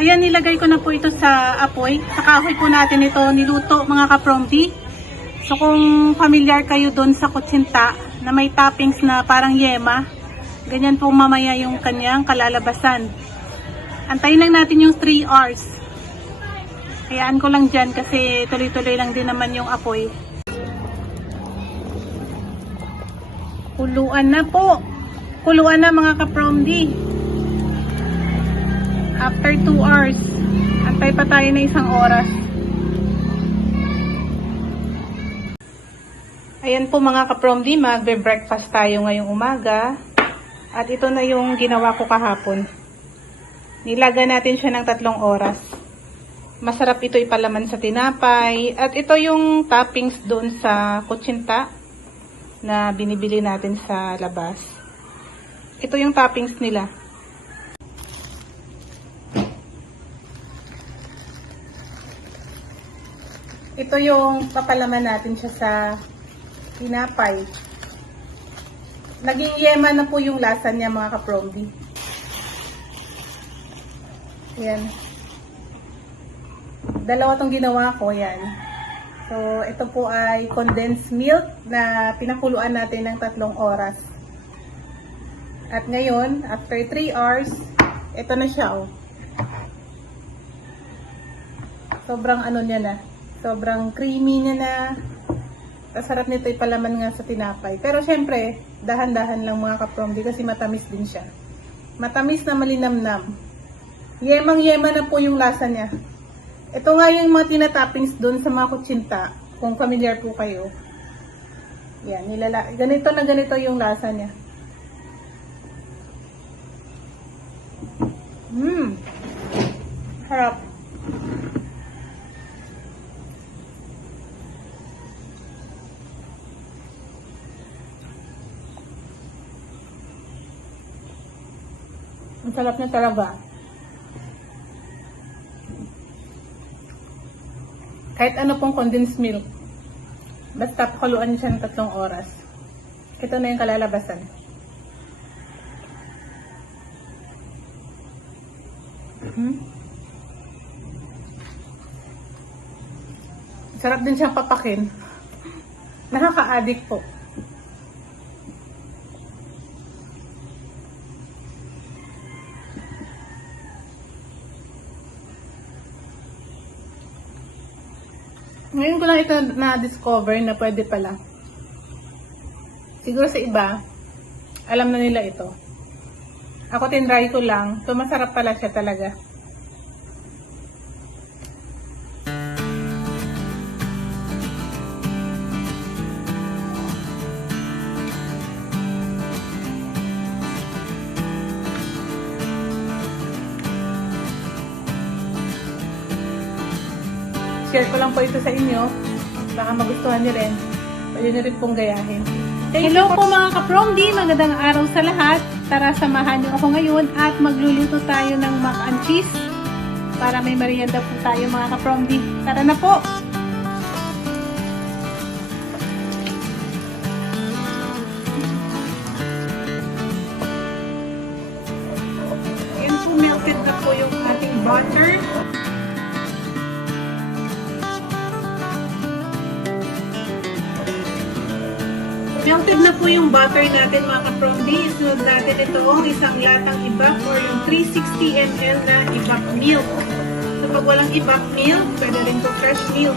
Ayan, nilagay ko na po ito sa apoy. Sa kahoy po natin ito niluto mga kapromdi. So kung familiar kayo doon sa kutsinta na may toppings na parang yema, ganyan po mamaya yung kanyang kalalabasan. Antayin lang natin yung 3 hours. Hayaan ko lang dyan kasi tuloy-tuloy lang din naman yung apoy. Kuluan na po. Kuluan na mga kapromdi. After 2 hours, antay pa tayo na 1 oras. Ayan po mga kapromdi, magbe-breakfast tayo ngayong umaga. At ito na yung ginawa ko kahapon. Nilaga natin siya ng 3 oras. Masarap ito ipalaman sa tinapay. At ito yung toppings doon sa kutsinta na binibili natin sa labas. Ito yung toppings nila. Ito yung papalaman natin siya sa tinapay. Naging yema na po yung lasa niya mga kapromdi. Yan. 2 tong ginawa ko, yan. So, ito po ay condensed milk na pinakuluan natin ng 3 oras. At ngayon, after 3 hours, ito na siya, oh. Sobrang ano niya na. Sobrang creamy niya na. Sarap nito ipalaman nga sa tinapay. Pero syempre, dahan-dahan lang mga kapromdi kasi matamis din siya. Matamis na malinamnam. Yemang-yema na po yung lasa niya. Ito nga yung mga tinatoppings doon sa mga kutsinta. Kung familiar po kayo. Yan, ganito na ganito yung lasa niya. Harap. Ang sarap niya talaga. Kahit ano pong condensed milk. Basta pakuluan siya ng 3 oras. Ito na yung kalalabasan. Sarap din siyang papakin. Nakaka-addict po. Ngayon ko lang ito na-discover na pwede pala. Siguro sa iba, alam na nila ito. Ako tinry ko lang. So masarap pala siya talaga. Share ko lang po ito sa inyo. Baka magustuhan niyo rin. Pwede niyo rin pong gayahin. Hello po mga kapromdi! Magandang araw sa lahat. Tara, samahan niyo ako ngayon at magluluto tayo ng mac and cheese para may merienda po tayo mga kapromdi. Tara na po! Yan po, melted na po yung ating butter. Melted na po yung butter natin mga kapromdi. Isunod natin itong 1 latang ibak or yung 360 ml na ibak milk. So pag walang ibak milk, pwede rin po fresh milk.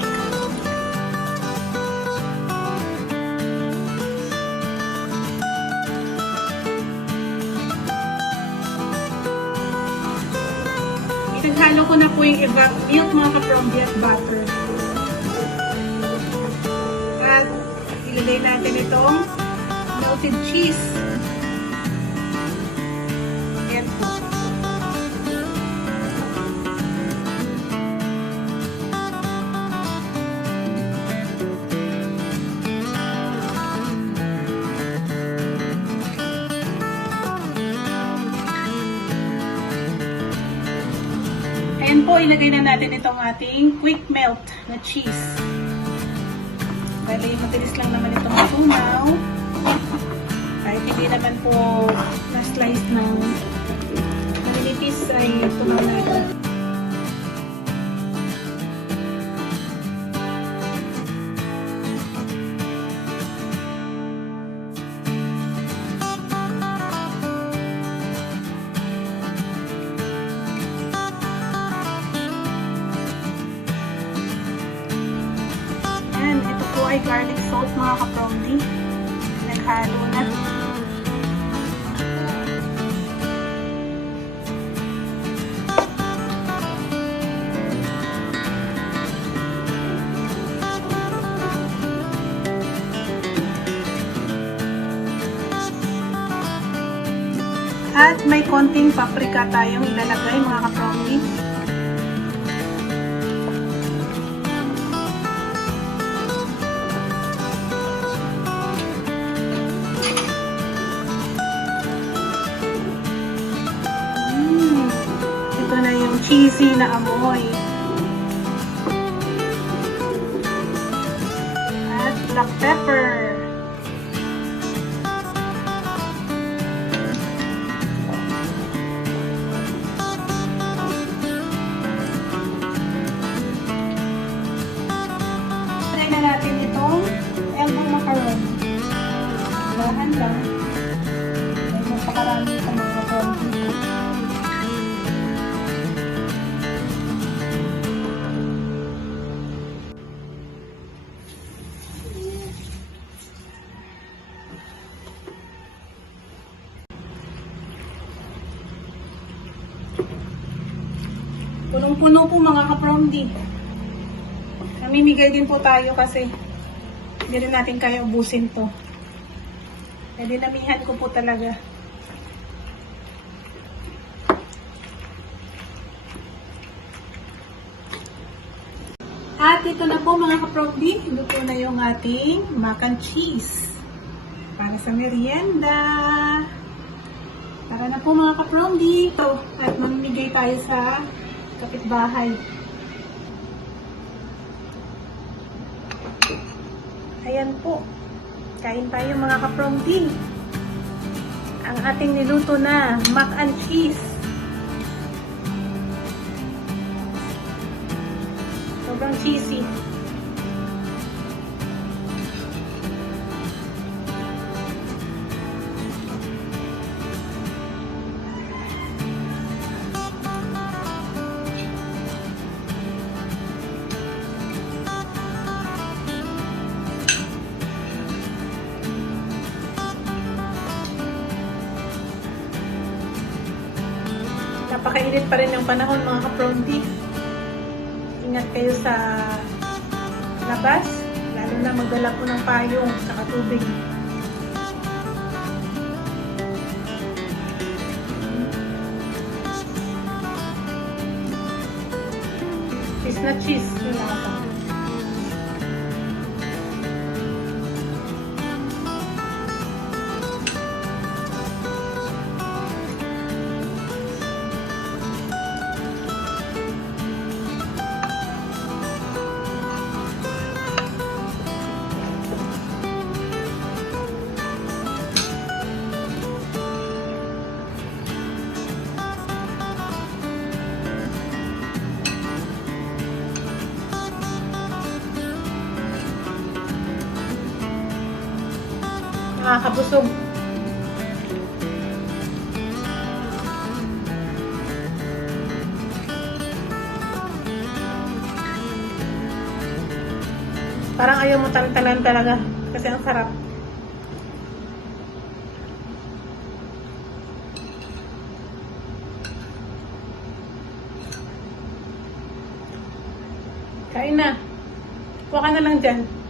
Itaghalo ko na po yung ibak milk mga kapromdi at butter. At ilagay natin itong melted cheese. Ayan po. Ayan po, ilagay na natin itong ating quick melt na cheese. Bali, mabilis lang naman itong matunaw. Kahit hindi naman po na-slice ng manipis ay tunaw na ito. ay garlic salt mga kapromdi. Naghalo na. At may konting paprika tayong ilalagay mga kapromdi. Ito na yung cheesy na amoy. At black pepper. Try na natin itong elbow macaron. Dahan lang. May mapakarami itong macaron dito. Punong-puno po mga kapromdi. Namimigay din po tayo kasi hindi rin natin kaya ubusin to. Kaya dinamihan ko po talaga. At ito na po mga kapromdi. Luto na yung ating mac and cheese. Para sa merienda. Tara na po mga kapromdi. At mamimigay tayo sa kapitbahay. Ayan po. Kain tayo mga kapromdi. Ang ating niluto na mac and cheese. Sobrang cheesy. Napakainit pa rin yung panahon mga kapromdi. Ingat kayo sa labas, lalo na magdala po ng payong sa tubig. Cheese na cheese yung lasa. Nakakabusog. Parang ayaw mo tantanan talaga kasi ang sarap. Kain na. Kuha ka na lang dyan.